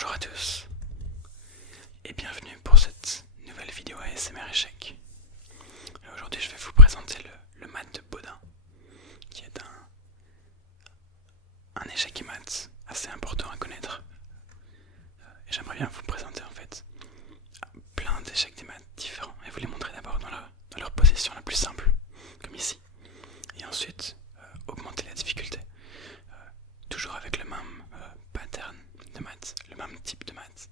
Bonjour à tous et bienvenue pour cette nouvelle vidéo ASMR échec. Aujourd'hui je vais vous présenter le mat de Bodin qui est un échec et mat assez important à connaître. Et j'aimerais bien vous présenter en fait plein d'échecs des maths différents et vous les montrer d'abord dans leur position la plus simple, comme ici, et ensuite augmenter la difficulté, toujours avec le même pattern de maths, le même type de maths,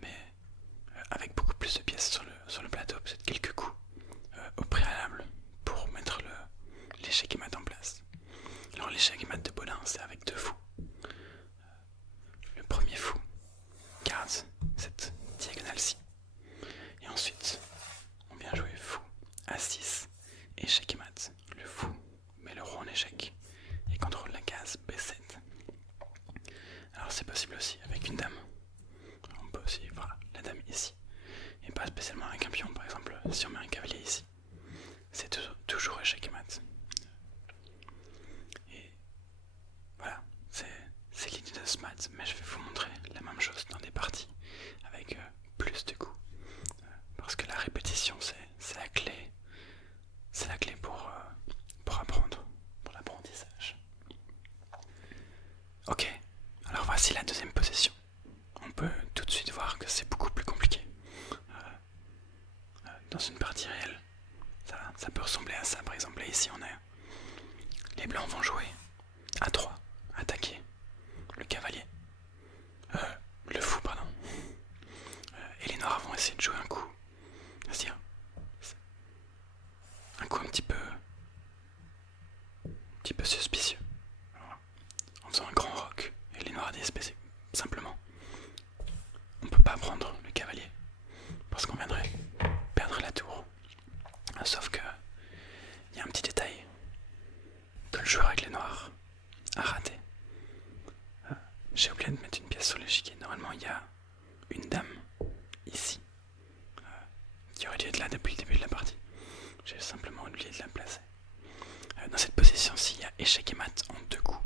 mais avec beaucoup plus de pièces sur le plateau, peut-être quelques coups au préalable pour mettre l'échec et mat en place. Alors l'échec et mat de Bodin, c'est avec deux fous. Le premier fou garde cette diagonale-ci, et ensuite on vient jouer fou A6, échec et mat. Le fou met le roi en échec et contrôle la case B7. Alors c'est possible aussi avec une dame. On peut aussi voir la dame ici, et pas spécialement avec un pion. Par exemple, si on met un cavalier ici, c'est toujours échec et mat. Et voilà, c'est l'idée de ce mat, mais je vais vous montrer la même chose dans des parties avec plus de coups, parce que la répétition c'est la clé, pour apprendre, pour l'apprentissage. Ok, alors voici la deuxième position. On peut tout de suite voir que c'est beaucoup plus compliqué. Dans une partie réelle, ça peut ressembler à ça. Par exemple, ici on a les blancs vont jouer A3, attaquer le cavalier, le fou pardon, et les noirs vont essayer de jouer un coup, c'est-à-dire un coup un petit peu suspicieux, en faisant un grand roc, et les noirs disent simplement on peut pas prendre le cavalier parce qu'on viendrait perdre la tour. Sauf que il y a un petit détail que le joueur avec les noirs a raté. J'ai oublié de mettre une pièce sur l'échiquier. Normalement il y a une dame ici qui aurait dû être là depuis le début de la partie. J'ai simplement oublié de la placer. Dans cette position-ci, il y a échec et mat en deux coups.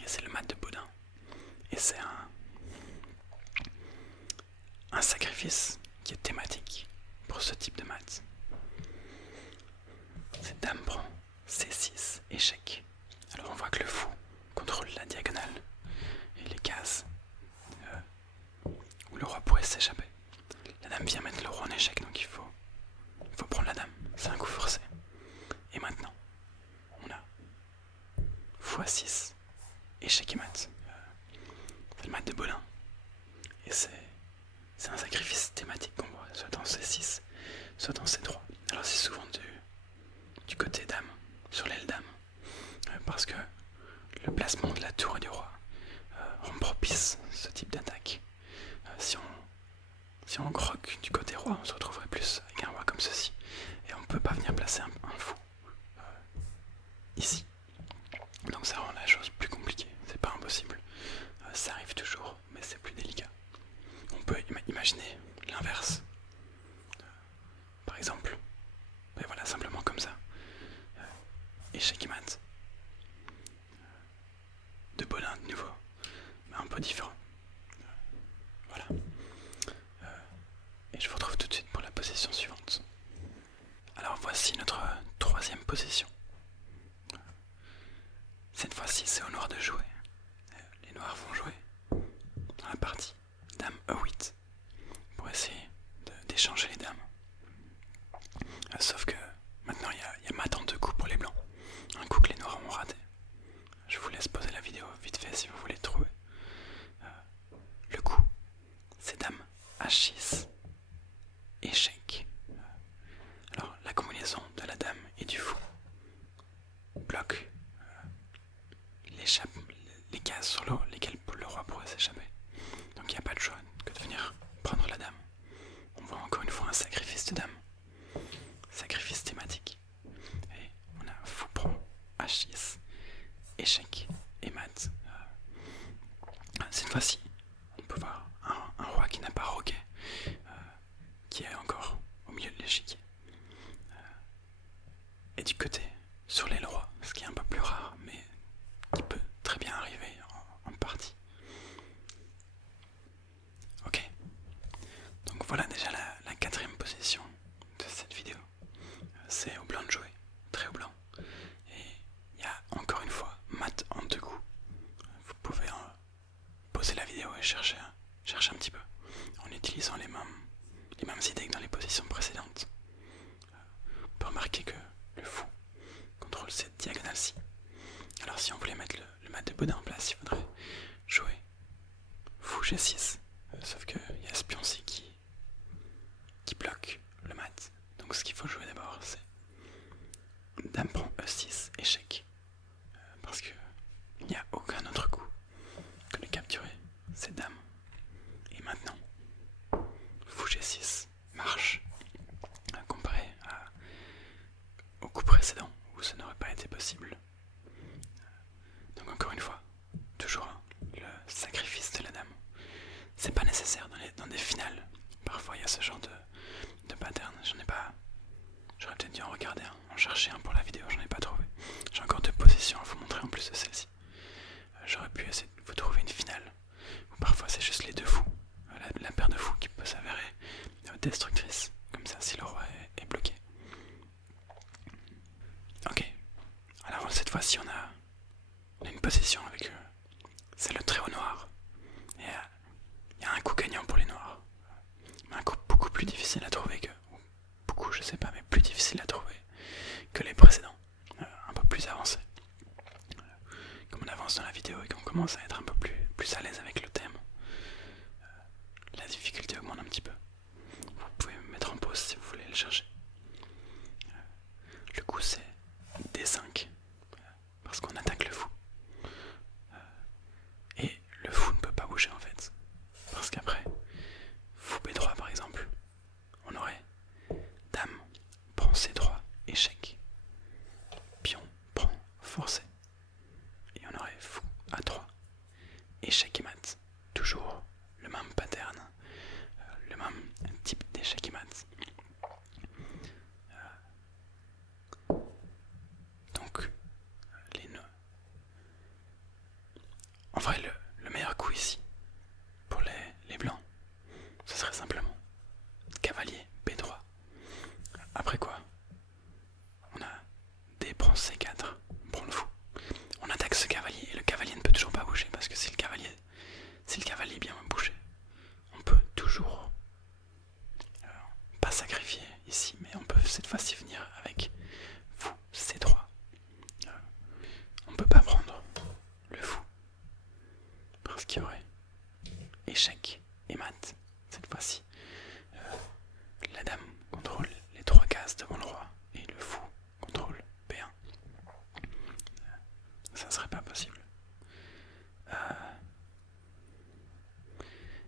Et c'est le mat de Bodin. Et c'est un sacrifice qui est thématique pour ce type de maths. Cette dame prend C6, échec. Alors on voit que le fou contrôle la diagonale et les cases où le roi pourrait s'échapper. La dame vient mettre le roi en échec, donc il faut prendre la dame. C'est un coup forcé. Et maintenant, on a fou A6, échec et mat. C'est le mat de Bodin. Et c'est un sacrifice thématique qu'on voit, soit dans C6, soit dans C3. Alors c'est souvent du côté dame, sur l'aile dame, parce que le placement de la tour et du roi rend propice ce type d'attaque. Si on croque du côté roi, on se retrouverait plus avec un roi comme ceci, et on ne peut pas venir placer un fou ici. Donc ça rend la chose plus compliquée, c'est pas impossible. Ça arrive toujours, mais c'est plus délicat. On peut imaginer l'inverse. Par exemple, et voilà, simplement comme ça. Échec et mat. De Bodin de nouveau, mais un peu différent. Voilà. Et je vous retrouve tout de suite pour la position suivante. Alors voici notre troisième position. Cette fois-ci, c'est au noir de jouer. Les noirs vont jouer dans la partie dame E8 pour essayer d'échanger les dames. Sauf que maintenant il y a mat en deux coups pour les blancs. Un coup que les noirs ont raté. Je vous laisse poser la vidéo vite fait si vous voulez le trouver. Le coup, c'est dame H6, échec. Alors la combinaison de la dame et du fou bloque les cases sur lesquelles le roi pourrait s'échapper. Donc il n'y a pas de choix que de venir prendre la dame. On voit encore une fois un sacrifice de dame. Sacrifice thématique. Et on a fou prend H6, échec et mat. Cette fois-ci, on peut voir un roi qui n'a pas roqué, qui est encore au milieu de l'échiquier. Et du côté, sur l'aile roi, ce qui est un peu plus rare, mais qui peut très bien arriver en partie. jouer, chercher un petit peu, en utilisant les mêmes idées que dans les positions précédentes. On peut remarquer que le fou contrôle cette diagonale-ci. Alors si on voulait mettre le mat de Bodin en place, il faudrait jouer fou G6, sauf qu'il y a ce pion-ci qui bloque le mat. Donc ce qu'il faut jouer d'abord, c'est dame prend E6, échec, parce qu'il n'y a aucun autre coup que de capturer cette dame. Et maintenant, fou G6 marche, comparé au coup précédent où ça n'aurait pas été possible. Donc encore une fois, toujours le sacrifice de la dame. C'est pas nécessaire dans des finales. Parfois il y a ce genre de pattern. J'aurais peut-être dû en regarder un, en chercher un pour la vidéo, j'en ai pas trouvé. J'ai encore 2 positions à vous montrer en plus de celle-ci. J'aurais pu essayer de vous trouver une finale où parfois c'est juste les 2 fous, la paire de fous qui peut s'avérer destructrice, comme ça si le roi est bloqué. Ok, alors cette fois-ci on a une position avec c'est le très haut noir. Et il y a un coup gagnant pour les noirs. Mais un coup beaucoup plus difficile à trouver que... Beaucoup, je sais pas, mais plus difficile à trouver que les précédents. Un peu plus avancé. Comme on avance dans la vidéo et qu'on commence à être un peu plus à l'aise avec le thème, la difficulté augmente un petit peu. Vous pouvez me mettre en pause si vous voulez le chercher. Le coup c'est D5, parce qu'on attaque le fou. Et le fou ne peut pas bouger en fait. Parce qu'après, fou B3 par exemple, on aurait dame prend C3, échec. Pion prend forcé. Et on aurait fou A3, échec et mat. Toujours le même pattern, le même type d'échec et mat. Donc, en vrai, le meilleur coup ici, pour les blancs, ce serait simplement cavalier B3. Après quoi, on a D prend C4, on prend le fou. On attaque ce cavalier et le cavalier ne peut toujours pas bouger parce que si le cavalier est bien bouché, on peut toujours pas sacrifier ici, mais on peut cette fois-ci venir avec fou C3. On peut pas prendre le fou parce qu'il y aurait échec et mat cette fois-ci. La dame contrôle les 3 cases devant le roi et le fou contrôle B1. Ça serait pas possible.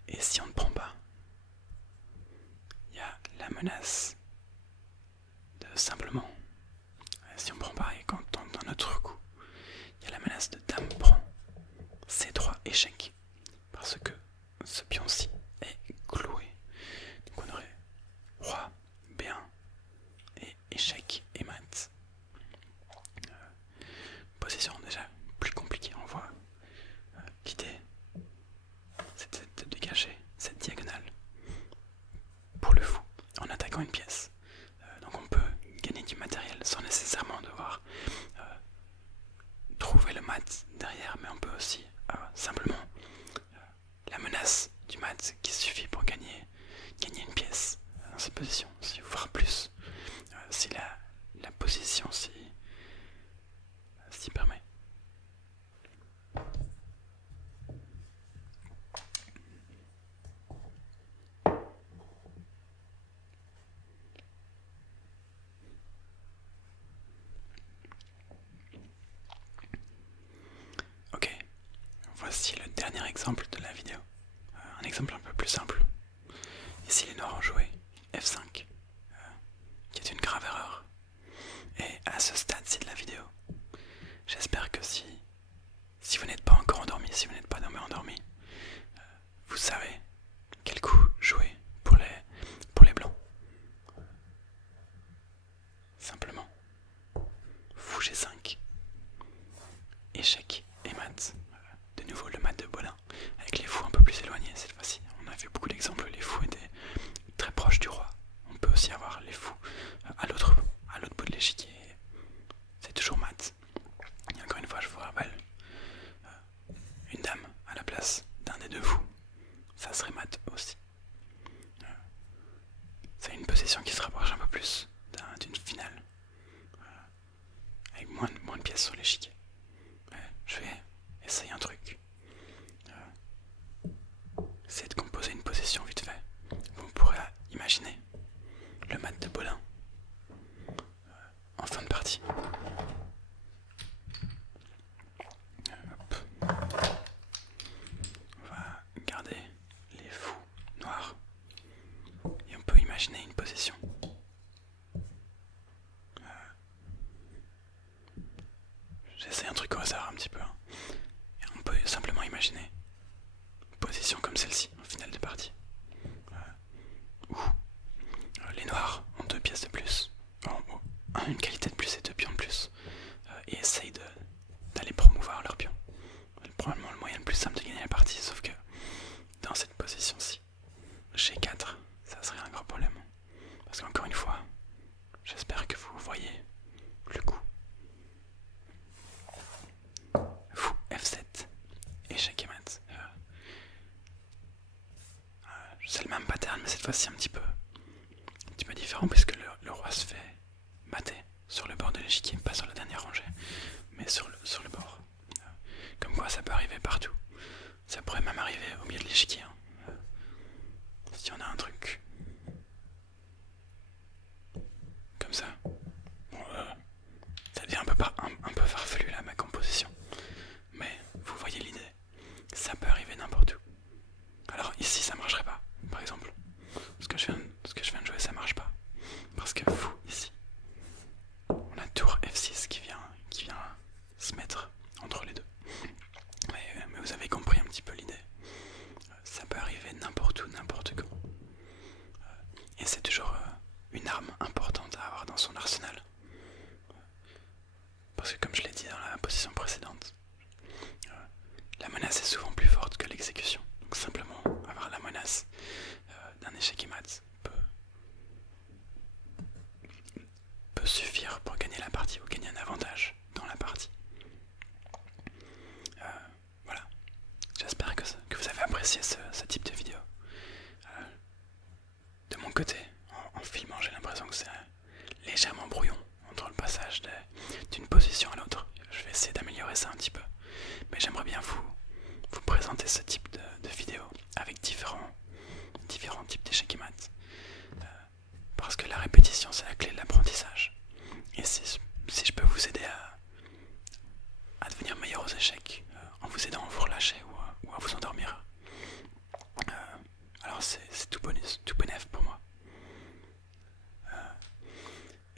Et si on ne prend pas, il y a la menace de simplement, si on ne prend pas et quand dans notre coup, il y a la menace de dame prend C3 échec, parce que ce pion-ci est cloué. Donc on aurait roi B1 et échec et mat. Position déjà plus compliquée, on voit. L'idée, c'était de dégager cette diagonale pour le fou en attaquant une pièce. Donc on peut gagner du matériel sans nécessairement devoir trouver le mat derrière, mais on peut aussi simplement la menace du mat qui suffit pour gagner une pièce dans cette position, voire plus, si la position s'y permet. Ok, voici le dernier exemple de la vidéo. Un exemple un peu plus simple. Ici les noirs ont joué F5, qui est une grave erreur. Et à ce stade-ci de la vidéo, j'espère que si vous n'êtes pas encore endormi, si vous n'êtes pas endormi, vous savez quel coup jouer pour les blancs. Simplement, fou G5, échec et mat. De nouveau le mat de Bodin, avec les fous un peu plus éloignés cette fois-ci. comme celle-ci en finale de partie. Où les noirs ont 2 pièces de plus, une qualité de plus et 2 pions de plus, et essayent d'aller promouvoir leur pion. Probablement le moyen le plus simple de gagner la partie, sauf que dans cette position-ci, G4, ça serait un gros problème. Parce qu'encore une fois, j'espère que vous voyez le coup. Fou F7, échec et mat. C'est le même pattern, mais cette fois-ci un petit peu différent, puisque le roi se fait mater sur le bord de l'échiquier, pas sur la dernière rangée, mais sur le bord. Comme quoi ça peut arriver partout. Ça pourrait même arriver au milieu de l'échiquier. Si on a un truc comme ça. Bon, ça devient un peu farfelu là ma composition. Mais vous voyez l'idée. Ça peut arriver n'importe où. Alors ici ça marcherait pas, par exemple. Ce que je viens de jouer ça marche pas. Parce que fou ici. On a tour F6 qui vient se mettre entre les deux. Mais vous avez compris un petit peu l'idée. Ça peut arriver n'importe où, n'importe quand. Et c'est toujours une arme importante à avoir dans son arsenal. Parce que comme je l'ai dit dans la position précédente, la menace est souvent plus forte que l'exécution. Donc simplement avoir la menace d'un échec et mat peut suffire pour gagner la partie ou gagner un avantage dans la partie. Voilà. J'espère que vous avez apprécié ce type de vidéo. De mon côté, en filmant, j'ai l'impression que c'est légèrement brouillon entre le passage d'une position à l'autre. Je vais essayer d'améliorer ça un petit peu. Mais j'aimerais bien vous présenter ce type de vidéo avec différents types d'échecs et mat. Parce que la répétition, c'est la clé de l'apprentissage. Et si je peux vous aider à devenir meilleur aux échecs, en vous aidant à vous relâcher ou à vous endormir, alors c'est tout bonus, tout bénef pour moi.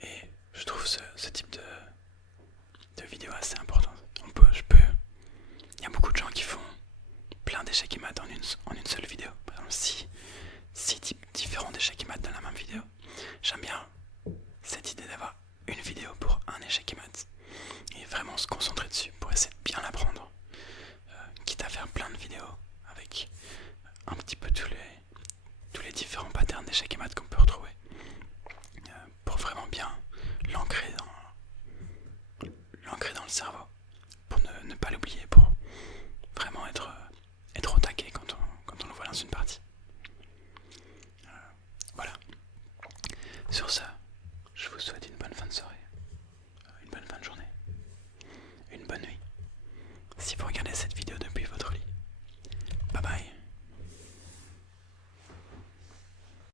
Et je trouve ce type de vidéo assez important. Il y a beaucoup de gens qui font plein d'échecs et mat en une seule vidéo. Par exemple, 6 types différents d'échecs et mat dans la même vidéo. J'aime bien cette idée d'avoir une vidéo pour un échec et mat et vraiment se concentrer dessus pour essayer de bien l'apprendre, quitte à faire plein de vidéos avec un petit peu tous les différents patterns d'échec et mat qu'on peut retrouver, pour vraiment bien l'ancrer dans le cerveau, pour ne pas l'oublier, pour vraiment être au taquet quand on le voit dans une partie. Voilà. Sur ce,